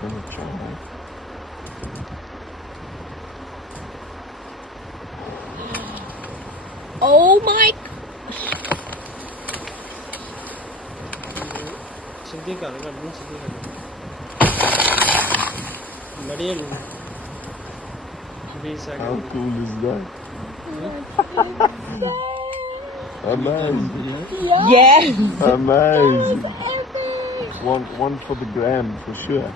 gonna try. Oh my! सीधी कर दूँ सीधी कर बढ़िया नहीं 20 How second cool is that? Amazing. Yeah! Amazing. Epic! One for the gram for sure.